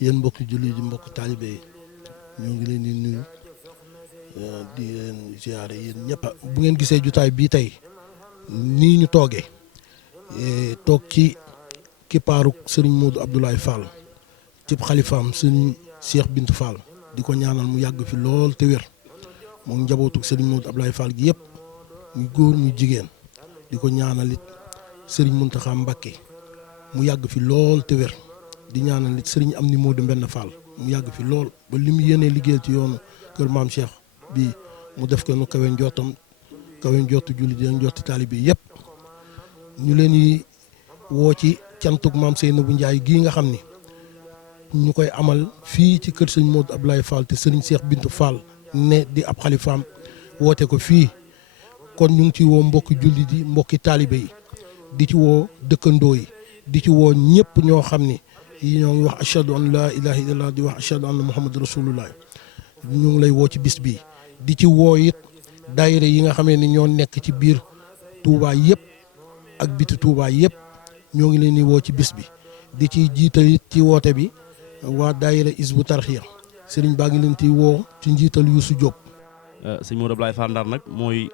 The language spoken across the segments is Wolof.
yéen mbokki jullit yi mbokk taalibe yi ñoo ngi leen di nuyu di leen ziare yéen ñëpp. bu ngeen gisee jotaay bii tey nii ñu toogee toog ci kippaaru Serigne Modou Abdoulaye Fall ci xalifaam Serigne Cheikh Bintou Fall di ko ñaanal mu yàgg fi lool te wér moom njabootu Serigne Modou Abdoulaye Fall gi yëpp muy góor muy jigéen di ko ñaanal it Serigne Mountakha Mbacké mu yàgg fi lool te wér. di ñaanal it Serigne Amdi Modou Mbenn Fall mu yàgg fi lool ba li mu yéenee liggéeyal ci yoonu kër maam Cheikh bi mu def ko nu kawe njottam kawe njottu julli di njotti taalibe yëpp. ñu leen di woo ci cantug maam Seynabou Ndiaye gii nga xam ni ñu koy amal fii ci kër Serigne Modou Abdoulaye Fall te Serigne Cheikh Bintou Fall ne di ab xalifaam woote ko fii kon ñu ngi ci woo mbokki julli di mbokki taalibe yi di ci woo dëkkandoo yi di ci woo ñëpp ñoo xam ni yi ñoo ngi wax ashhadu an laa ilaha illallah di wax ashhadu anna muhammad rasulullah ñu ngi lay woo ci bis bi di ci woo it daayira yi nga xamee ni ñoo nekk ci biir Touba yëpp ak biti Touba yëpp ñoo ngi leen di woo ci bis bi di ci jiital it ci woote bi waa daayira Hizbut Tarqiyyah Serigne baa ngi leen ci woo ci njiital Youssou Diop. sëñ Modou Abdoulaye Fall Ndar nag mooy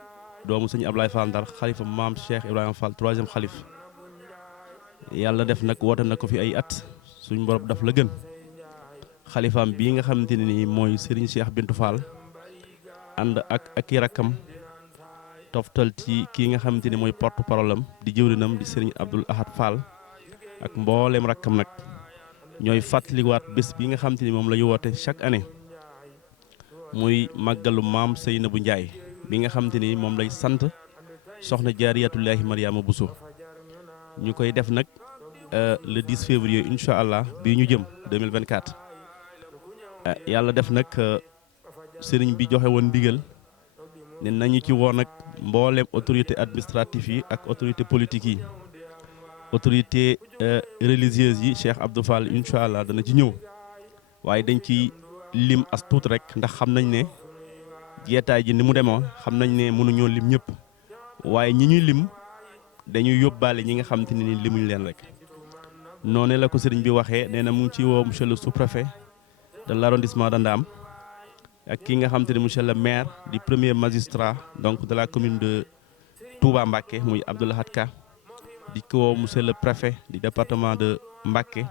doomu sëñ Abdoulaye Fall Ndar xalifa maam Cheikh Ibrahima Fall 3e xalif yàlla def nag woote na ko fi ay at. suñ borom daf la gën xalifaam bii nga xamante ne nii mooy Serigne Cheikh Bintou Fall ànd ak i rakkam toftal ci kii nga xamante ni mooy porte parole am di jëwrinam di Serigne Abdoul Ahad Fall ak mbooleem rakkam nag ñooy fàttaliwaat bés bi nga xamante ni moom la ñu woote chaque année muy màggalu maam Seynabou Ndiaye bi nga xamante ni moom lay sant soxna Jaariyatullaahi Mariama Bousso ñu koy def nag le 10 février incha allah bii ñu jëm 2024 yàlla def nag sëriñ bi joxe woon ndigal ne nañu ci woon nag mbooleem autorité administrative yi ak autorité politique yi autorité religieuse yi Cheikh Abdou Fall incha allah dana ci ñëw waaye dañ ci lim as tuut rek ndax xam nañ ne jeetaay ji ni mu demoo xam nañ ne mënuñoo lim ñëpp waaye ñi ñuy lim dañuy yóbbaale ñi nga xamante ne ni limuñ leen rek. noonu la ko sëriñ bi waxee nee na mu ngi ci woo monsieur le sous-préfet de l'arrondissement de Ndam ak ki nga xam te ne monsieur le maire du premier magistrat donc de la commune de Touba Mbacké muy Abdou Lahad Ka di ci woo monsieur le préfet du département de Mbacké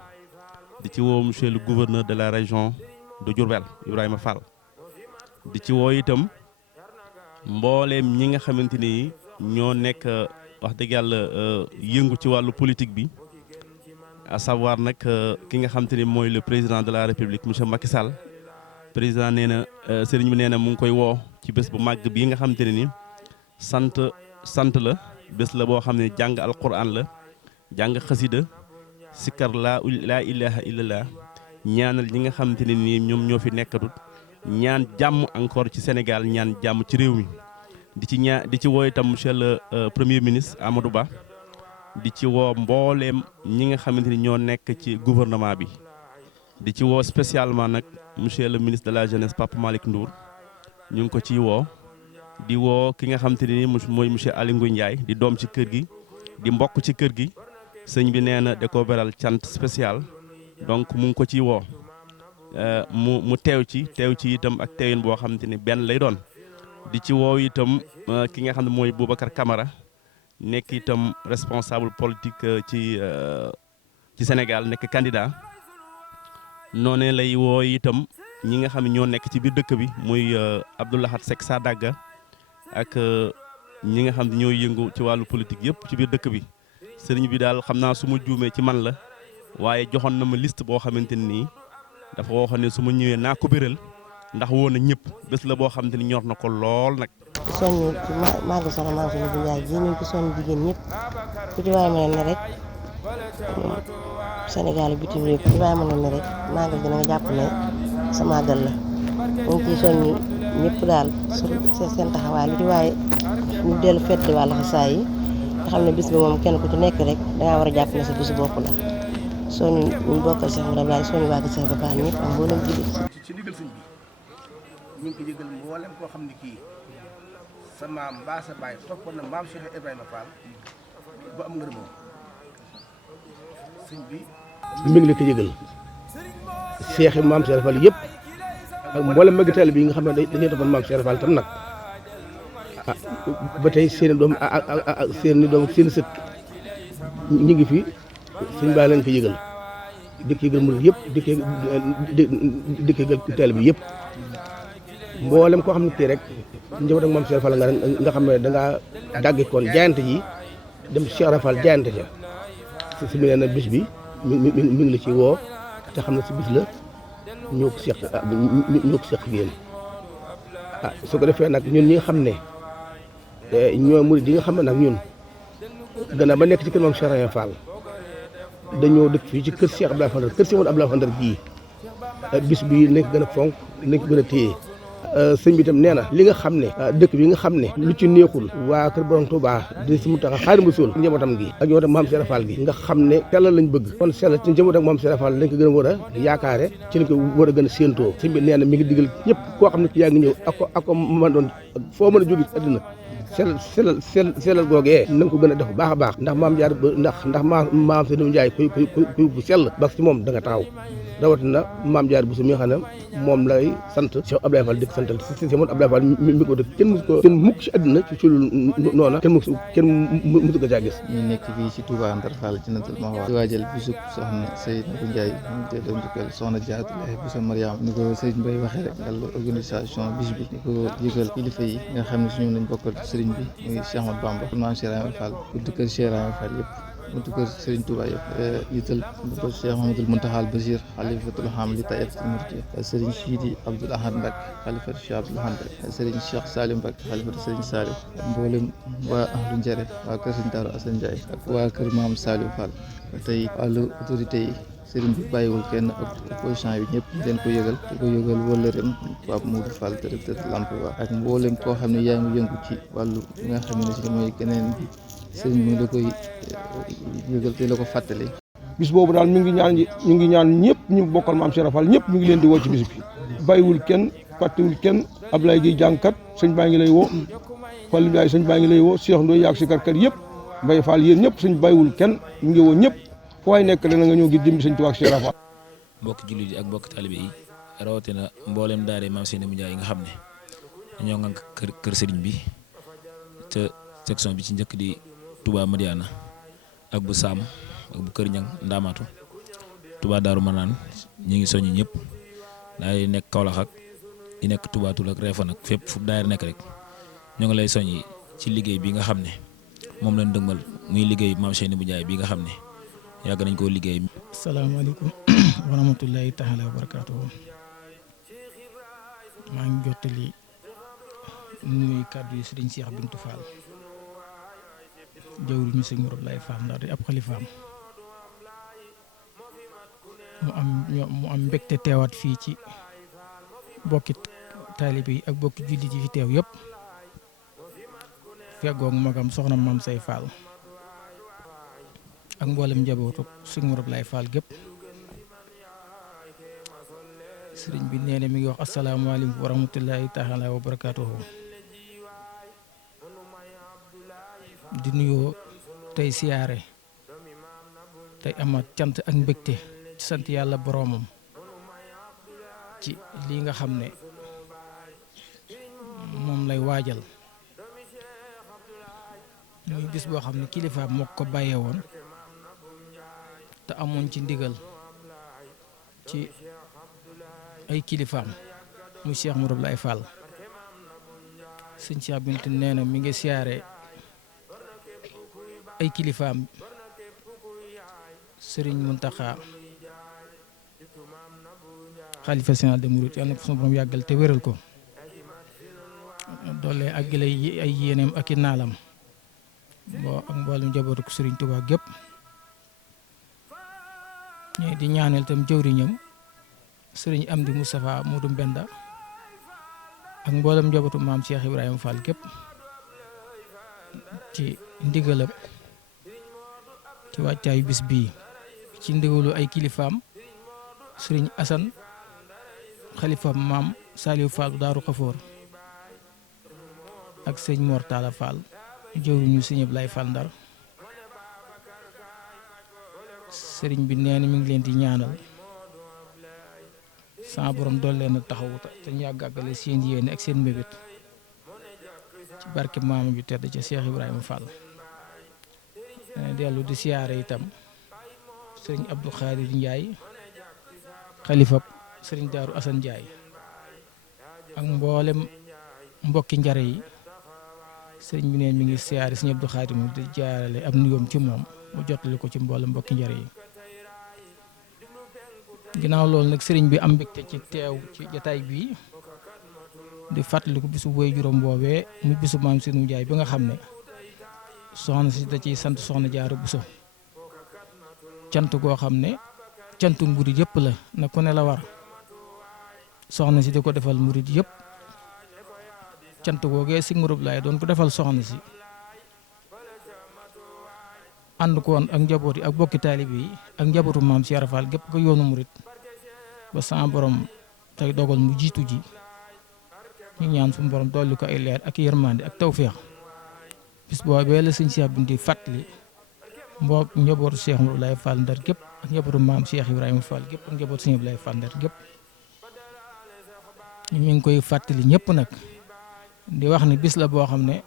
di ci woo monsieur le gouverneur de la région de Diourbel Ibrahima Fall di ci woo itam mbooleem ñi nga xamante ni ñoo nekk wax dëgg yàlla yëngu ci wàllu politique bi à savoir nag ki nga xam te ni mooy le président de la république monsieur Macky Sall président nee na sëriñ bi nee na mu ngi koy woo ci bés bu màgg bii nga xam te ne ni sant la bés la boo xam ne jàng alquran la jàng xasida sikkar laa ilaha illallah ñaanal ñi nga xam te ne ni ñoom ñoo fi nekkatut ñaan jàmm encore ci Sénégal ñaan jàmm ci réew mi di ci woo itam monsieur le premier ministre Amadou Ba di ci woo mbooleem ñi nga xamante ni ñoo nekk ci gouvernement bi di ci woo spécialement nag monsieur le ministre de la jeunesse Papa Malick Ndour ñu ngi ko ciy woo di woo ki nga xamante ni mooy monsieur Aly Ngouille Ndiaye di doom ci kër gi di mbokk ci kër gi sëñ bi nee na da ko beral cant spécial donc mu ngi ko ciy woo mu teew ci itam ak teewin boo xamante ni benn lay doon di ci woo itam ki nga xam ne mooy Boubacar Camara nekk itam responsable politique ci Sénégal nekk candidat noonee lay woo itam ñi nga xam ne ñoo nekk ci biir dëkk bi muy Abdou Lahad Seck Sadaga ak ñi nga xam ne ñoo yëngu ci wàllu politique yëpp ci biir dëkk bi sëriñ bi daal xam naa su ma juumee ci man la waaye joxoon na ma liste boo xamante ni dafa waxoon ne su ma ñëwee naa ko béral ndax woo na ñëpp bés la boo xamante ni ñor na ko lool nag. soññ ci màggal soxna Maam Seynabou Ndiaye ji ñu ngi ci soññ jigéen ñëpp ku ci waay mën na rek Sénégal bitim réew ku ci waay mën na rek màggal gi na nga jàpp ne sa màggal la ñu ngi ciy soññ ñëpp daal seen taxawaay lu ci waaye ñu dellu fedd wàll xasaay yi te xam ne bis bi moom kenn ku ci nekk rek dangaa war a jàpp ne sa bisu bopp la soo ñu bokkal Cheikh Mourad Baye soo ñu wàgg Cheikh Baye ñëpp am mboolem jullit ci ndigal sëñ bi ñu ngi ko yëgal mboolem koo xam ne kii sa maam mbaa sa baay toppoon na maam Cheikh Ibrahima Fall ba am ngërëmam sëñ bi mi ngi la ko yëgal Cheikh maam Cheikh Fall yëpp ak mboolem magi taalibe bi nga xam ne dañuy toppoon maam Cheikh Fall tam nag ba tey seen doom ak seen doom ak seen sët ñu ngi fi sëñ Ba lañ ko yëgal dëkk yëgal murid yëpp dëkk yëgal taalibe bi yëpp mboolem koo xam ne kii rek njaboot ak maam Cheikh Fall nga xam ne da ngaa dàgge koon jaayante ji dem Cheikh Rafal jaayante ca si mu nee na bis bi mi ngi la ci woo te xam ne si bis la ñoo ko seq yéen su ko defee nag ñun ñi nga xam ne ñoo murid yi nga xam ne nag ñun gannaaw ba nekk ci kër maam Cheikh Rafal Fall dañoo dëkk fii ci kër Cheikh Abdoulaye Fall kër Cheikh Abdoulaye Fall gii bis bi nañ ko gën a fonk nañ ko gën a téye sëñ bi itam nee na li nga xam ne dëkk bi nga xam ne lu ci neexul waa kër borom Touba di si mu tax Xaadimu Rasuul njabootam gi ak njabootam maam Cheikh Fall gi nga xam ne sellal lañ bëgg kon sellal ci njaboot ak maam Cheikh Fall lañ ko gën a war a yaakaare ci lañ ko war a gën a séentoo sëñ bi nee na mi ngi digal ñëpp koo xam ne ci yaa ngi ñëw ak ko man doon foo mën a jóge ci àddina sellal googee na nga ko gën a def bu baax a baax ndax maam jaar ndax maam Seydou Ndiaye kuy bu sell ba ci moom da nga taxaw rawatina maam jaar bu su mi nga xam ne moom lay sant Cheikh Abdoulaye Fall di ko santal si moom Abdoulaye Fall mi ko def kenn mukk ci àddina ci lu noona kenn musu ko caa gis. ñu nekk fii ci Touba Ndar Fall Jannatul Mahwa di waajal bisub soxna Seydou Ndiaye ñu te doon jukkal soxna Jaaratullahi Bousso Mariam ni ko Serigne Mbaye waxee rek wàllu organisation bis bi di ko yëgal kilifa yi nga xam ne suñu lañ bokkal Serigne bi muy Cheikh Ahmadou Bamba maam Cheikh Ibrahima Fall buntu kër Cheikh Ibrahima Fall yëpp buntu kër Serigne Touba yëpp yital ko Cheikh Mamadou Mountakha Bachir xalifatul xam li taifatul muridiya Serigne Sidi Abdoul Ahad Mbacké xalifatul Cheikh Abdoul Ahad Mbacké Serigne Cheikh Salim Mbacké xalifatul Serigne Salim mboolem waa ahlu Njare waa kër Serigne Darou Assane Ndiaye ak waa kër Maam Saliou Fall tey wàllu autorité yi Serigne bi bàyyiwul kenn ak opposition yi ñëpp ñu leen ko yëgal di ko yëgal wala ren Pape Modou Fall directeur de l'emploi ak mboolem koo xam ne yaa ngi yëngu ci wàllu nga xam ne si mooy keneen bi Serigne bi la koy yëgal te la ko fàttali. bis boobu daal ñu ngi ñaan ñëpp ñu bokkal maam Cheikh Fall ñëpp ñu ngi leen di woo ci bis bi bàyyiwul kenn fàttewul kenn Ablaye Gueye jàngkat sëñ baa ngi lay woo Fall Ndiaye sëñ baa ngi lay woo Cheikh Ndoye yaag si karkat yëpp Mbaye Fall yéen ñëpp sëñ bàyyiwul kenn ñu ngi woo ñëpp fu waay nekk dana nga ñëw ngir jëmbi sëñ Tuubaa ak Cheikh Fall. mbokki jullit yi ak mbokki talibé yi rawatina mboolem daare maam Seydou Ndiaye yi nga xam ne ñoo ngank kër sëriñ bi te section bi ci njëkk di Touba Madiana ak bu Saam ak bu Kër Ñang Ndaamaatu Touba Daaru Manaan ñi ngi soññi ñëpp daal di nekk Kaolack ak di nekk Touba Toul ak Réfane ak fépp fu daayira nekk rek ñoo ngi lay soññi ci liggéey bi nga xam ne moom lañ dëgmal muy liggéey maam Seydou Ndiaye bi nga xam ne yàgg nañ koo liggéey. asalaamaaleykum wa rahmatullahi taala wa barakaatuhu maa ngi jottali nuyu kàddu yi Sëriñ Cheikh Bintou Fall jawriñu Sëriñ Mourad Baye Fall ndax di ab xalifaam mu am mbégte teewaat fii ci bokki taalibe yi ak bokki jullit yi fi teew yëpp feggoog magam soxna Mame Say Fall ak mboolem njabootu Sëriñ Mourad Baye Fall gépp sëriñ bi nee na mi ngi wax asalaamaaleykum wa rahmatullahi taala wa barakaatuhu di nuyoo tey siyaare tey amaat cant ak mbégte ci sant yàlla boroomam ci lii nga xam ne moom lay waajal muy bis boo xam ne kilifa moo ko bàyyee woon te amoon ci ndigal ci ay kilifaam muy Cheikh Mourad Baye Fall sëñ Cheikh Bintou nee na mi ngi siyaare ay kilifaam Serigne Mountakha xalifa général des mourides yàlla na ko sunu borom yàggal te wéral ko doole ak ay yéeneem ak i naalam ak mboolem njabootu ko Serigne Touba gépp ñooy di ñaanal itam jëwriñam Serigne Amdi Moustapha Modou Mbenda ak mboolem njabootu maam Cheikh Ibrahima Fall gépp ci ndigalam ci wàccaayu bis bii ci ndigalu ay kilifaam sëriñ Assane xalifa maam Saliou Fall bu Daaru Xafoor ak sëñ Mor Talla Fall jëwriñu sëñ Ablaye Fall Ndar sëriñ bi nee na mi ngi leen di ñaanal sama borom dool leen a taxawu te ñu yàgg àggale seen yéene ak seen mébét ci barke maama ju tedd ca Cheikh Ibrahima Fall dellu di siyaare itam sëriñ Abdou Khadir Ndiaye xalifab sëriñ Daaru Assane Ndiaye ak mboolem mbokki njare yi sëriñ bi neen mi ngi siyaare sëriñ Abdou Khadir moom di jaarale ab nuyoom ci moom mu jottali ko ci mboolem mbokki njare yi ginnaaw loolu nag sëriñ bi am mbégte ci teew ci jataay bii di fàttaliku bisu woy juróom boobee mu bisu maam Sinu Njaay bi nga xam ne soxna si da ciy sant soxna Jaara Buso cant goo xam ne cantu murit yëpp la na ku ne la war soxna si di ko defal murit yëpp cant googee si ngurub laay doon ko defal soxna si ànd ko woon ak njaboot yi ak bokki taalibe yi ak njabootu maam Cheikh Rafal gépp ko yoonu murit ba sama borom tey dogal mu jiitu ji ñu ñaan suñu borom dolli ko ay leer ak yërmande ak tawféex bis boobee la sëñ Cheikh Binti fàttali mbokk njabootu Cheikh Ibrahima Fall Ndar gépp ak njabootu maam Cheikh Ibrahima Fall gépp ak njabootu sëñ Ibrahima Fall Ndar gépp ñu ngi koy fàttali ñëpp nag di wax ne bis la boo xam ne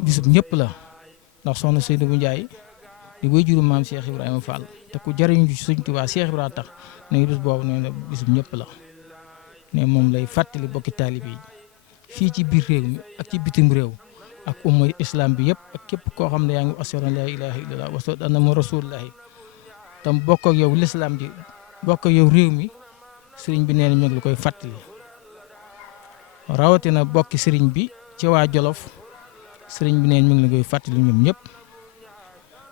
bisub ñëpp la ndax soxna Seynabou Ndiaye di waajuru maam Cheikh Ibrahima Fall te ku jariñu ci Sëñ Tuubaa Cheikh Ibrahima tax ne bis boobu nee na bisub ñëpp la ne moom lay fàttali bokki taalibe yi fii ci biir réew mi ak ci bitim réew ak umma islam bi yëpp ak képp koo xam ne yaa ngi ashhadu an laa ilaaha illallah wa ashhadu anna muhammadan rasulullaah tam bokk ak yow lislaam ji bokk ak yow réew mi sëriñ bi nee na ñu ngi la koy fàttali rawatina bokki sëriñ bi ci waa Jolof sëriñ bi neen mi ngi la koy fàttali ñoom ñëpp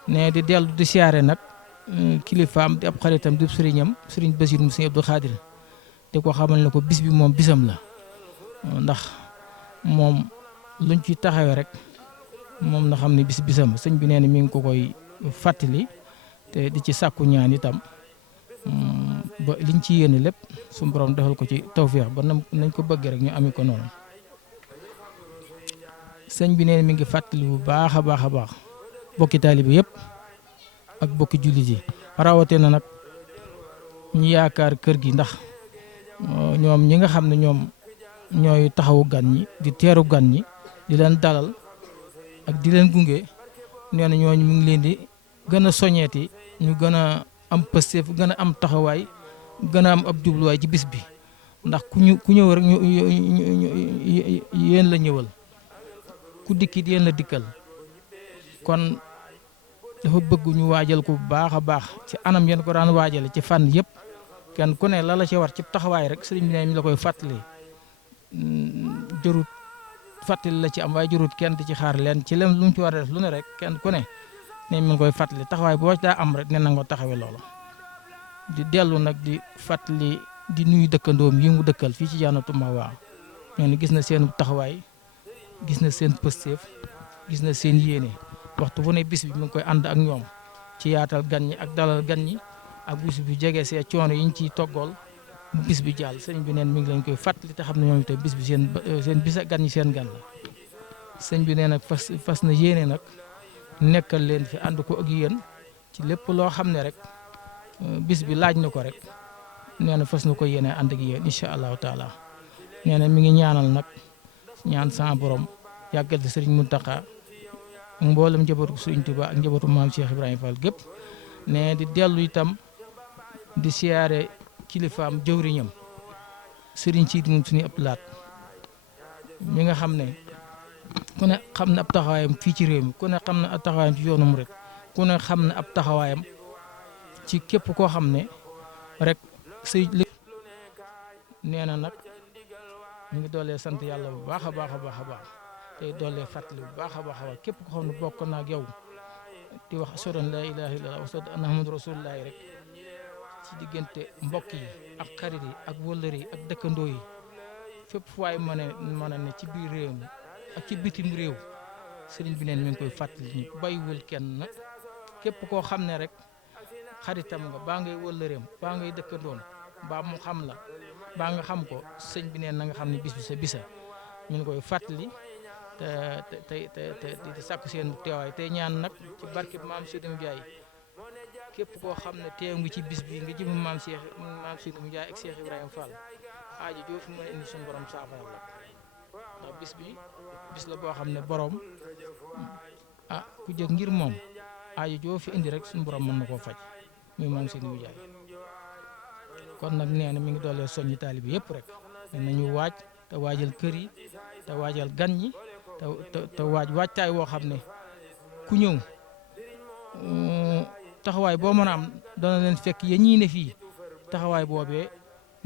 ne di dellu di siyaare nag kilifaam di ab xaritam di sëriñam sëriñ Basiru mu sëriñ Abdou Khadir di ko xamal ne ko bis bi moom bisam la ndax moom luñ ci taxawee rek moom na xam ne bisam sëñ bi nee na mi ngi ko koy fàttali te di ci sàkku ñaan itam ba liñ ci yéene lépp suñu borom defal ko ci tawféex ba nañ ko bëgg rek ñu amee ko noonu sëñ bi nee na mi ngi fàttali bu baax a baax a baax bokki taalibe yëpp ak bokki jullit yi rawate na nag ñu yaakaar kër gi ndax ñoom ñi nga xam ne ñoom ñooy taxawu gan ñi di teeru gan ñi di leen dalal ak di leen gunge nee na ñooñu mu ngi leen di gën a soñeeti ñu gën a am pësteef gën a am taxawaay gën a am ab jubluwaay ci bis bi ndax ku ñëw rek yéen la ñëwal ku dikkit yéen la dikkal kon dafa bëgg ñu waajal ko bu baax a baax ci anam yéen ko daan waajale ci fànn yëpp kenn ku ne la la ci war ci taxawaay rek sëriñ bi ne mi la koy fàttali jërut fàttali la ci am waaye jërut kenn di ci xaar leen ci lem lu mu ci war a def lu ne rek kenn ku ne ne mi ngi koy fàttali taxawaay boo daa am rek ne na nga taxawee loola di dellu nag di fàttali di nuyu dëkkandoom yi mu dëkkal fii ci Jannatul Mahwa ñoo gis na seen taxawaay gis na seen pësteef gis na seen yéene waxtu fu ne bis bi mi ngi koy ànd ak ñoom ci yaatal gan ñi ak dalal gan ñi ak bis bi jege see coono yi ñu ciy toggool bis bi jàll sëñ bi neen mi ngi leen koy fàttali te xam ne ñoom itam bis bi seen bis ak gan ñi seen gan la sëñ bi nee nag fas na yéene nag nekkal leen fi ànd ko ak yéen ci lépp loo xam ne rek bis bi laaj na ko rek nee na fas na ko yéene ànd ak yéen incha allahu taala nee na mi ngi ñaanal nag ñaan sama borom yàggal fi sëriñ Muntaxa ak mboolem njabootu sëriñ Tuubaa ak njabootu maam Cheikh Ibrahima Fall gépp ne di dellu itam di siyaare kilifaam jëwriñam sëriñ siit moom suñu ëpp laat mi nga xam ne ku ne xam na ab taxawaayam fii ci réew mi ku ne xam na ab taxawaayam ci yoonu murit ku ne xam na ab taxawaayam ci képp koo xam ne rek sëy nee na nag ñu ngi doolee sant yàlla bu baax a baax a baax a baax tey doolee fàttali bu baax a baax a baax képp koo xam ne bokk na ak yow di wax ashhadu an laa ilaaha illallaah wa ashhadu anna muhammadan rasulullaah rek ci diggante mbokk yi ak xarit yi ak wëllëre yi ak dëkkandoo yi fépp fu waay mën a ne ci biir réew mi ak ci bitim réew sëriñ bi neen mi ngi koy fàttali ñu bàyyiwul kenn képp koo xam ne rek xaritam nga baa ngay wëllëreem baa ngay dëkkandoom baa mu xam la baa nga xam ko sëñ bi neen na nga xam ne bis bi sa bisa ñu ngi koy fàttali te di sàkku seen teewaay tey ñaan nag ci barke maam Seydou Ndiaye képp koo xam ne teew ngi ci bis bi nga jëm maam Seydou Ndiaye ak Cheikh Ibrahima Fall aaji joo fi mën a indi suñu borom saafara la ndax bis bi bis la boo xam ne borom ku jóg ngir moom aaji joo fi indi rek suñu borom mën na koo faj muy maam Seydou Ndiaye kon nag nee na mi ngi doolee soññi taalibe yëpp rek ne nañu waaj te waajal kër yi te waajal gan ñi te waajtaay woo xam ne ku ñëw taxawaay boo mën a am dana leen fekk yéen ñii ne fii taxawaay boobee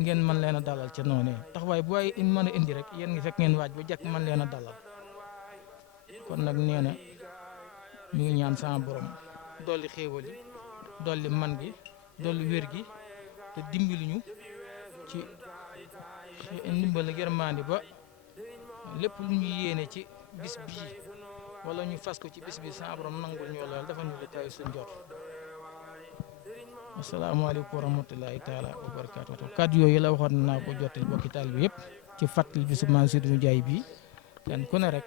ngeen mën leen a dalal ca noonee taxawaay bu waay mën a indi rek yéen ngi fekk ngeen waaj ba jekk mën leen a dalal kon nag nee na mi ngi ñaan sama borom dolli xéewal yi dolli man gi dolli wér gi te dimbali ñu ci ndimbal ak yërmande ba lépp lu ñu yéene ci bis bii wala ñu fas ko ci bis bi sama borom nangul ñoo lool dafa ñu lu kaay suñ jot asalaamaaleykum wa rahmatulahi taala wa barakaatu kàddu yooyu la waxoon naa ko jottali bokki taal bi yëpp ci fàttali bisu maam Seydou Ndiaye bii kenn ku ne rek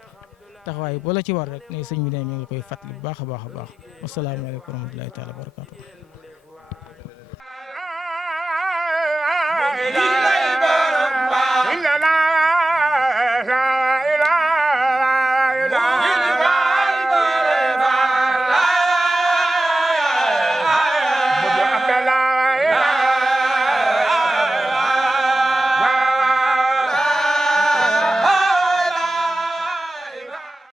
taxawaay boo la ci war rek ne sëñ bi ne mi ngi koy fàttali bu baax a baax a baax asalaamaaleykum wa rahmatulahi taala wa barakaatu